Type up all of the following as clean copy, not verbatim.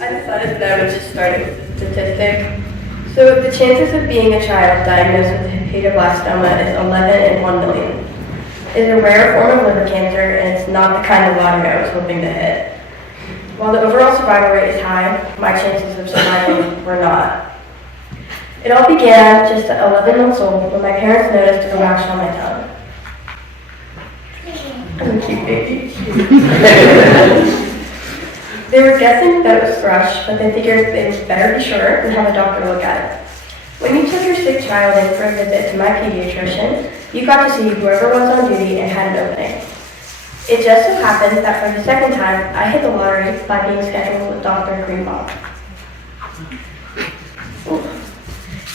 I decided that I would just start with a statistic. So the chances of being a child diagnosed with hepatoblastoma is 11 in 1 million. It is a rare form of liver cancer, and it's not the kind of lottery I was hoping to hit. While the overall survival rate is high, my chances of surviving were not. It all began just at 11 months old when my parents noticed a rash on my tongue. I'm a cute baby. They were guessing that it was thrush, but they figured it was better be sure and have a doctor look at it. When you took your sick child in for a visit to my pediatrician, you got to see whoever was on duty and had an opening. It just so happened that for the second time, I hit the lottery by being scheduled with Dr. Greenbaum.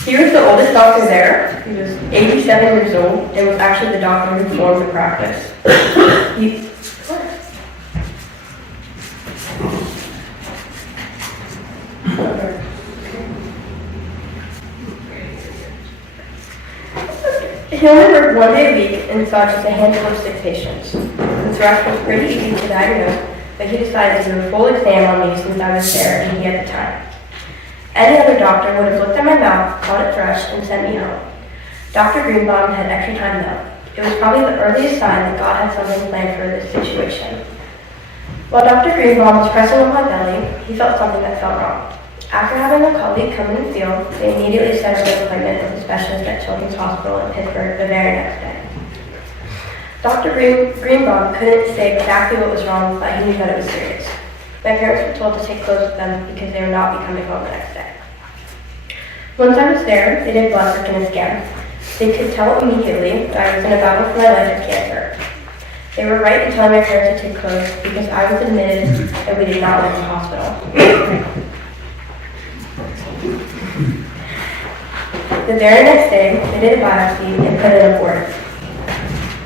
He was the oldest doctor there. He was 87 years old and was actually the doctor who formed the practice. He only worked 1 day a week and saw just a handful of sick patients. The thrush was pretty easy to diagnose, but he decided to do a full exam on me since I was there and he had the time. Any other doctor would have looked at my mouth, called it thrush, and sent me home. Dr. Greenbaum had extra time though. It was probably the earliest sign that God had something planned for this situation. While Dr. Greenbaum was pressing on my belly, he felt something that felt wrong. After having a colleague come in and feel, they immediately set up an appointment with a specialist at Children's Hospital in Pittsburgh the very next day. Dr. Greenbaum couldn't say exactly what was wrong, but he knew that it was serious. My parents were told to take clothes with them because they would not be coming home the next day. Once I was there, they did blood work and a scan. They could tell immediately that I was in a battle for my life with cancer. They were right in telling my parents to take clothes because I was admitted and we did not leave the hospital. The very next day, they did a biopsy and put in a board.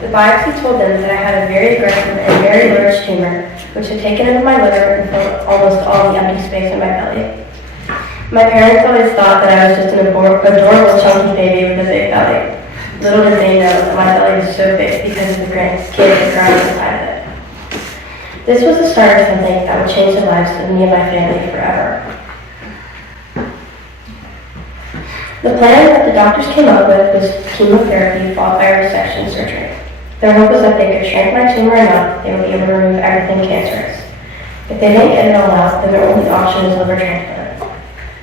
The biopsy told them that I had a very aggressive and very large tumor, which had taken over my liver and filled almost all the empty space in my belly. My parents always thought that I was just an adorable chunky baby with a big belly. Little did they know that my belly was so big because of the kids growing inside of it. This was the start of something that would change the lives of me and my family forever. The plan that the doctors came up with was chemotherapy followed by resection surgery. Their hope was that they could shrink my tumor enough they would be able to remove everything cancerous. If they didn't get it all out, then their only option was liver transplant.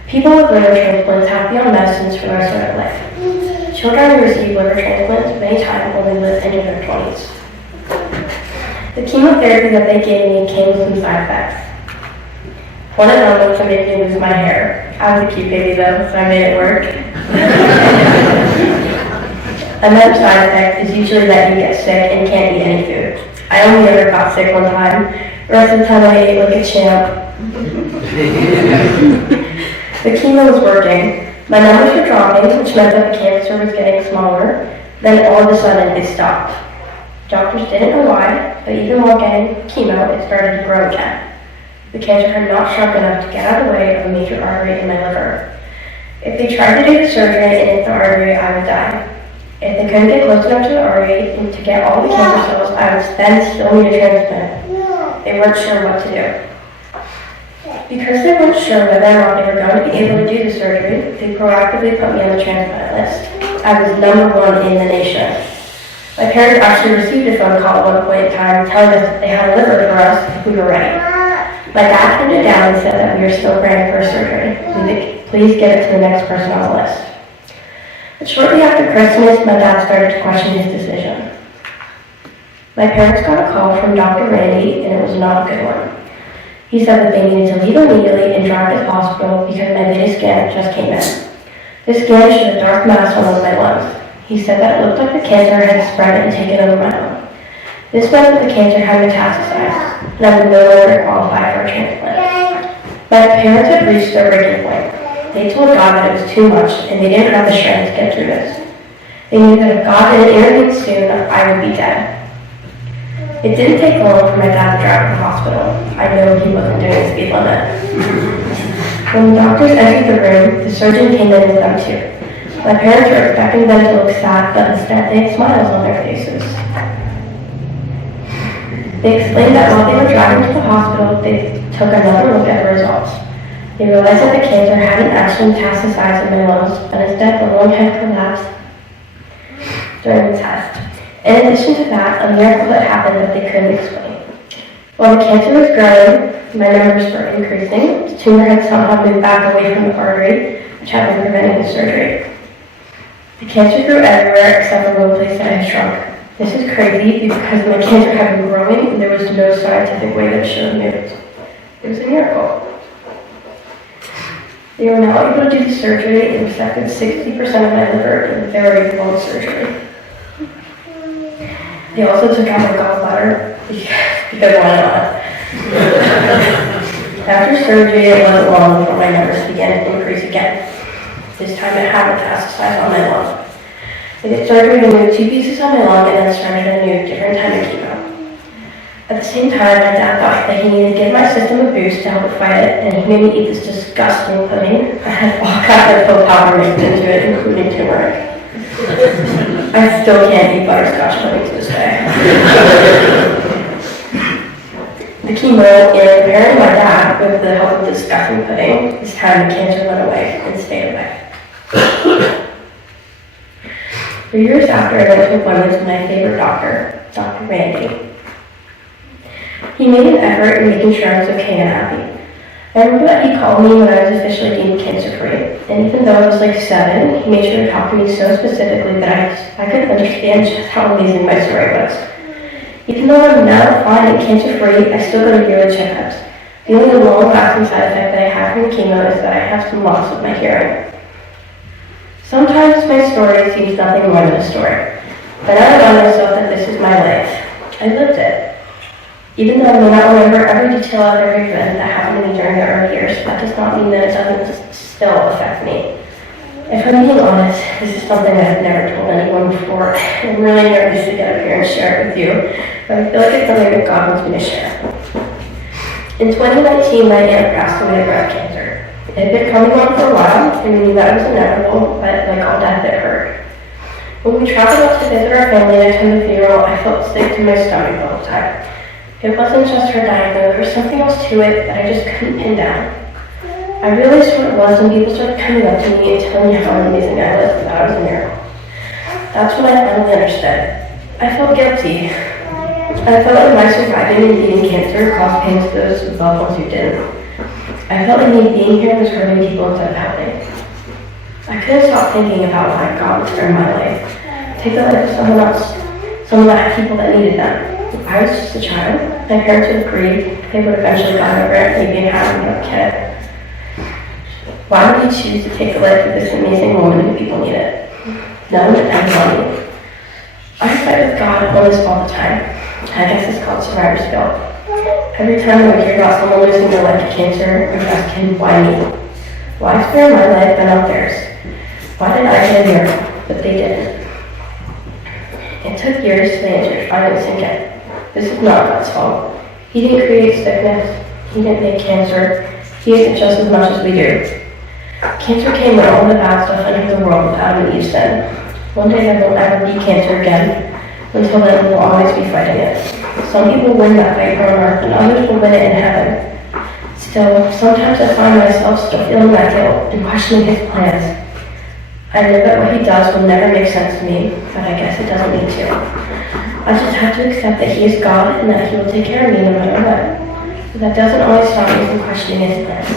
People with liver transplants have to be on medicines for the rest of their life. Children who receive liver transplants many times only live into their 20s. The chemotherapy that they gave me came with some side effects. One of them was to make me lose my hair. I was a cute baby though, so I made it work. Another side effect is usually that you get sick and can't eat any food. I only ever got sick one time. The rest of the time I ate like a champ. The chemo was working. My numbers were dropping, which meant that the cancer was getting smaller. Then all of a sudden it stopped. Doctors didn't know why, but even while getting chemo, it started to grow again. The cancer had not shrunk enough to get out of the way of a major artery in my liver. If they tried to do the surgery and hit the artery, I would die. If they couldn't get close enough to the artery and to get all the cancer cells, I would then still need a transplant. They weren't sure what to do. Because they weren't sure whether or not they were going to be able to do the surgery, they proactively put me on the transplant list. I was #1 in the nation. My parents actually received a phone call at one point in time telling us that they had a liver for us if we were ready. My dad turned it down and said that we are still praying for surgery. Please get it to the next person on the list. But shortly after Christmas, my dad started to question his decision. My parents got a call from Dr. Randy, and it was not a good one. He said that they needed to leave immediately and drive to the hospital because my latest scan just came in. This scan showed a dark mass on one of my lungs. He said that it looked like the cancer had spread and taken over my lung. This meant that the cancer had metastasized, and I would no longer qualify for a transplant. My parents had reached their breaking point. They told God that it was too much, and they didn't have the strength to get through this. They knew that if God didn't intervene soon, I would be dead. It didn't take long for my dad to drive to the hospital. I know he wasn't doing the speed limit. When the doctors entered the room, the surgeon came in with them too. My parents were expecting them to look sad, but instead they had smiles on their faces. They explained that while they were driving to the hospital, they took another look at the results. They realized that the cancer hadn't actually metastasized in my lungs, but instead the lung had collapsed during the test. In addition to that, a miracle had happened that they couldn't explain. While the cancer was growing, my numbers were increasing. The tumor had somehow moved back away from the artery, which had been preventing the surgery. The cancer grew everywhere except for one place that had shrunk. This is crazy because my cancer had been growing and there was no scientific way that it should have moved. It was a miracle. They were now able to do the surgery and resected 60% of my liver in a very long surgery. They also took out my gallbladder because why not? After surgery, it wasn't long before my numbers began to increase again. This time it had metastasized on my lung. They did surgery to remove 2 pieces on my lung and then started a new, different type of chemo. At the same time, my dad thought that he needed to give my system a boost to help it fight it, and he made me eat this disgusting pudding. I had all kinds of willpower mixed into it, including turmeric. I still can't eat butterscotch pudding to this day. The chemo and apparently my dad, with the help of the disgusting pudding, this time the cancer went away and stayed away. For years after, I went to appointments with my favorite doctor, Dr. Randy. He made an effort in making sure I was okay and happy. I remember that he called me when I was officially deemed cancer-free, and even though I was like 7, he made sure to talk to me so specifically that I could understand just how amazing my story was. Even though I'm now fine and cancer-free, I still go to yearly checkups. The only long-lasting side effect that I have from the chemo is that I have some loss of my hearing. Sometimes my story seems nothing more than a story, but I remind myself that this is my life. I lived it. Even though I may not remember every detail of every event that happened to me during the early years, that does not mean that it doesn't still affect me. If I'm being honest, this is something that I've never told anyone before. I'm really nervous to get up here and share it with you, but I feel like it's something that God wants me to share. In 2019, my aunt passed away of breast cancer. It had been coming on for a while, and we knew that it was inevitable, but like all death, it hurt. When we traveled up to visit our family and attend the funeral, I felt sick to my stomach the whole time. It wasn't just her dying, though. There was something else to it that I just couldn't pin down. I realized what it was when people started coming up to me and telling me how amazing I was and that I was a miracle. That's when I finally understood. I felt guilty. I felt like my surviving and beating cancer caused pain to those loved ones who didn't. I felt like me being here was hurting people instead of helping. I couldn't stop thinking about why God would spare my life. Take the life of someone else, someone that had people that needed them. I was just a child. My parents would agree. They would eventually got over it, maybe and have a kid. Why would you choose to take the life of this amazing woman who people needed? No one depends on you. I fight with God on this all the time. I guess it's called survivor's guilt. Every time I hear about someone losing their life to cancer, I'm asking, why me? Why spare my life but not theirs? Why did I get a miracle, but they didn't? It took years for the answer to finally sink in. This is not God's fault. He didn't create sickness. He didn't make cancer. He hates it just as much as we do. Cancer came when all the bad stuff entered the world with Adam and Eve sin. One day there won't ever be cancer again. Until then, we will always be fighting it. Some people win that fight here on earth, and others will win it in heaven. Still, sometimes I find myself still feeling that guilt and questioning his plans. I know that what he does will never make sense to me, but I guess it doesn't need to. I just have to accept that he is God and that he will take care of me no matter what. But that doesn't always stop me from questioning his plans.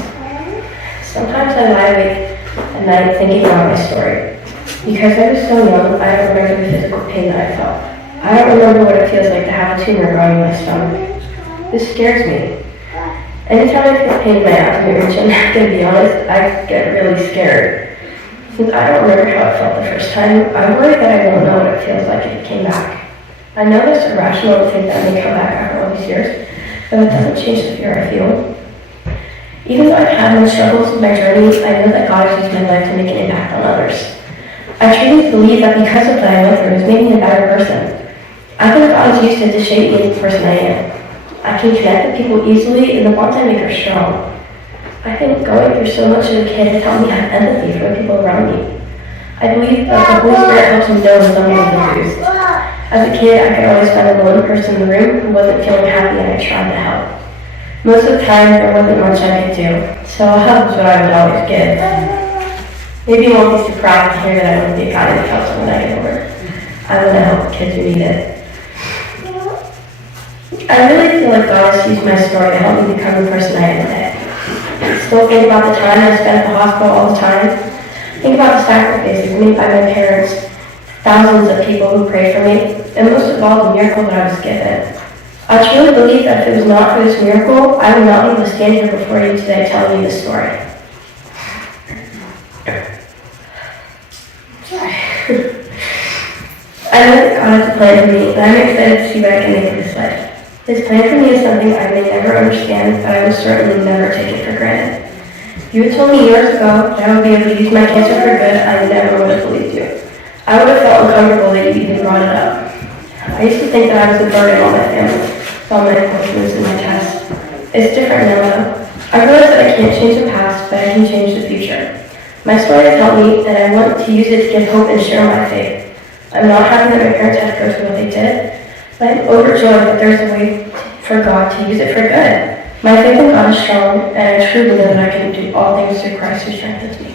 Sometimes I lie awake at night thinking about my story. Because I was so young, I don't remember the physical pain that I felt. I don't remember what it feels like to have a tumor growing in my stomach. This scares me. Anytime I feel pain in my abdomen region, to be honest, I get really scared. Since I don't remember how it felt the first time, I worry that I won't know what it feels like if it came back. I know it's irrational to think that it may come back after all these years, but it doesn't change the fear I feel. Even though I've had my struggles with my journey, I know that God has used my life to make an impact on others. I truly believe that because of what I went through, it's made me a better person. I think God has used it to shape me into the person I am. I can connect with people easily, and the bonds I make are strong. I think going through so much as a kid has helped me have empathy for the people around me. I believe that the Holy Spirit helps me know when someone is abused. As a kid, I could always find a lone person in the room who wasn't feeling happy, and I tried to help. Most of the time, there wasn't much I could do, so help is what I would always give. Maybe you won't be surprised to hear that I wouldn't be a guidance counselor when I get older. I want to help kids who need it. I really feel like God has used my story to help me become the person I am today. Still think about the time I spent at the hospital all the time. Think about the sacrifices made by my parents, thousands of people who prayed for me, and most of all, the miracle that I was given. I truly believe that if it was not for this miracle, I would not be able to stand here before you today telling you this story. Sorry. I know that God has a plan for me, and I'm excited to see what I can make of this life. His plan for me is something I may never understand, but I will certainly never take it for granted. If you had told me years ago that I would be able to use my cancer for good, I never would have believed you. I would have felt uncomfortable that you even brought it up. I used to think that I was a burden on my family, all my questions and my tests. It's different now, though. I realize that I can't change the past, but I can change the future. My story has helped me, and I want to use it to give hope and share my faith. I'm not happy that my parents had to go through what they did, but I'm overjoyed that there's a way for God to use it for good. My faith in God is strong, and I truly know that I can do all things through Christ who strengthens me.